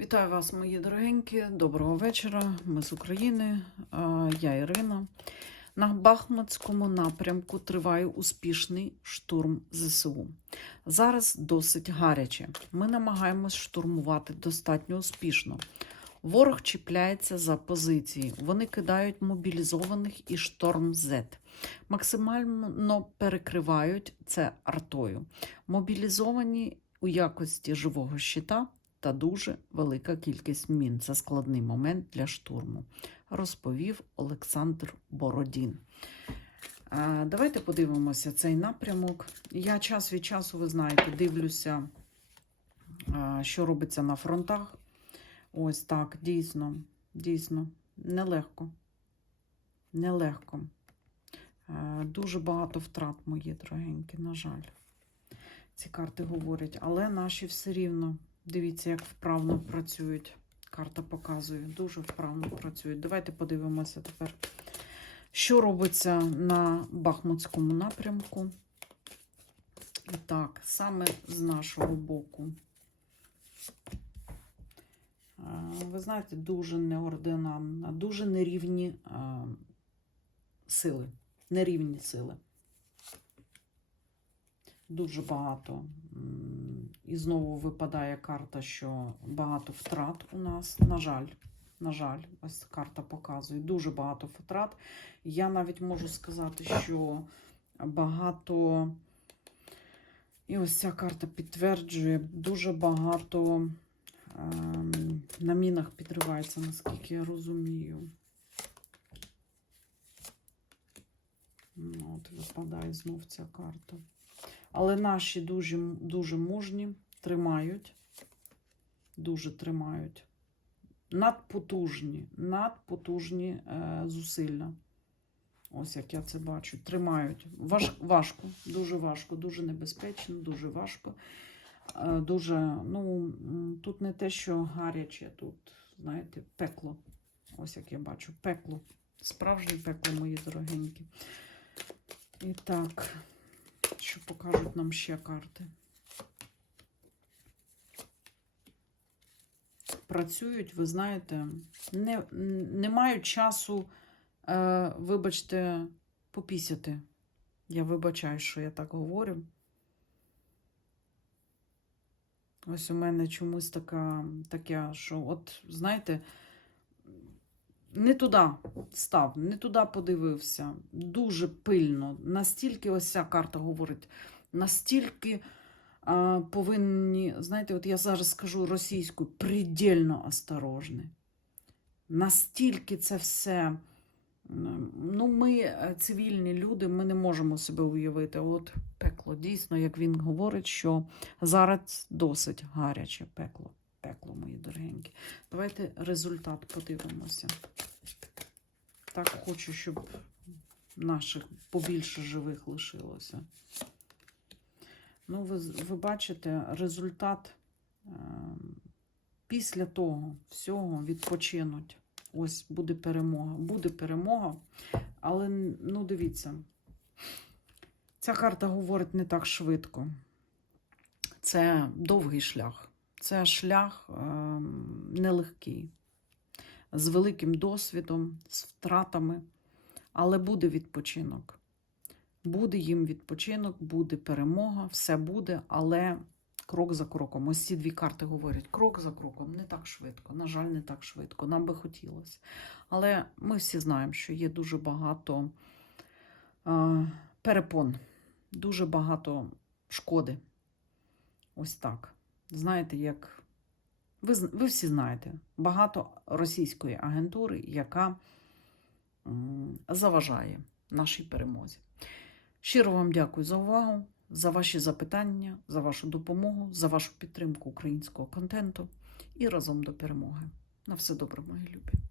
Вітаю вас, мої дорогенькі. Доброго вечора. Ми з України. Я Ірина. На Бахмутському напрямку триває успішний штурм ЗСУ. Зараз досить гаряче. Ми намагаємось штурмувати достатньо успішно. Ворог чіпляється за позиції. Вони кидають мобілізованих і шторм Z. Максимально перекривають це артою. Мобілізовані у якості живого щита та дуже велика кількість мін. Це складний момент для штурму, розповів Олександр Бородін. Давайте подивимося цей напрямок. Я час від часу, ви знаєте, дивлюся, що робиться на фронтах. Ось так, дійсно, дійсно, нелегко. Нелегко. Дуже багато втрат, мої дорогенькі, на жаль. Ці карти говорять, але наші все рівно. Дивіться, як вправно працюють. Карта показує, дуже вправно працюють. Давайте подивимося тепер, що робиться на Бахмутському напрямку. І так, саме з нашого боку. Ви знаєте, дуже неординарна, дуже нерівні сили. Нерівні сили. Дуже багато. І знову випадає карта, що багато втрат у нас. На жаль, на жаль, ось карта показує дуже багато втрат. Я навіть можу сказати, що багато. І ось ця карта підтверджує, дуже багато ем, на мінах підривається, наскільки я розумію. Ну, От випадає знов ця карта. Але наші дуже, дуже мужні, тримають, дуже тримають. Надпотужні, надпотужні е, зусилля. Ось як я це бачу. Тримають. Важ, важко, дуже важко, дуже небезпечно, дуже важко. Е, дуже, ну, тут не те, що гаряче, тут, знаєте, пекло. Ось як я бачу, пекло. Справжнє пекло, мої дорогенькі. І так, що покажуть нам ще карти. Працюють, ви знаєте, не, не мають часу, е, вибачте, попісяти. Я вибачаю, що я так говорю. Ось у мене чомусь така, таке, що, от, знаєте, не туди став, не туди подивився. Дуже пильно. Настільки ось ця карта говорить, настільки а, повинні, знаєте, от я зараз скажу російською, предельно осторожні. Настільки це все. Ну, ми, е, цивільні люди, ми не можемо себе уявити. От пекло. Дійсно, як він говорить, що зараз досить гаряче пекло. Пекло, мої дорогенькі. Давайте результат подивимося. Так хочу, щоб наших побільше живих лишилося. Ну, ви, ви бачите, результат е, після того всього відпочинуть. Ось буде перемога. Буде перемога, але ну дивіться, ця карта говорить не так швидко. Це довгий шлях. Це шлях е, нелегкий, з великим досвідом, з втратами, але буде відпочинок. Буде їм відпочинок, буде перемога, все буде, але крок за кроком. Ось ці дві карти говорять: крок за кроком, не так швидко. На жаль, не так швидко. Нам би хотілося. Але ми всі знаємо, що є дуже багато е, перепон, дуже багато шкоди. Ось так. Знаєте, як ви, ви всі знаєте, багато російської агентури, яка заважає нашій перемозі. Щиро вам дякую за увагу, за ваші запитання, за вашу допомогу, за вашу підтримку українського контенту і разом до перемоги. На все добре, мої любі.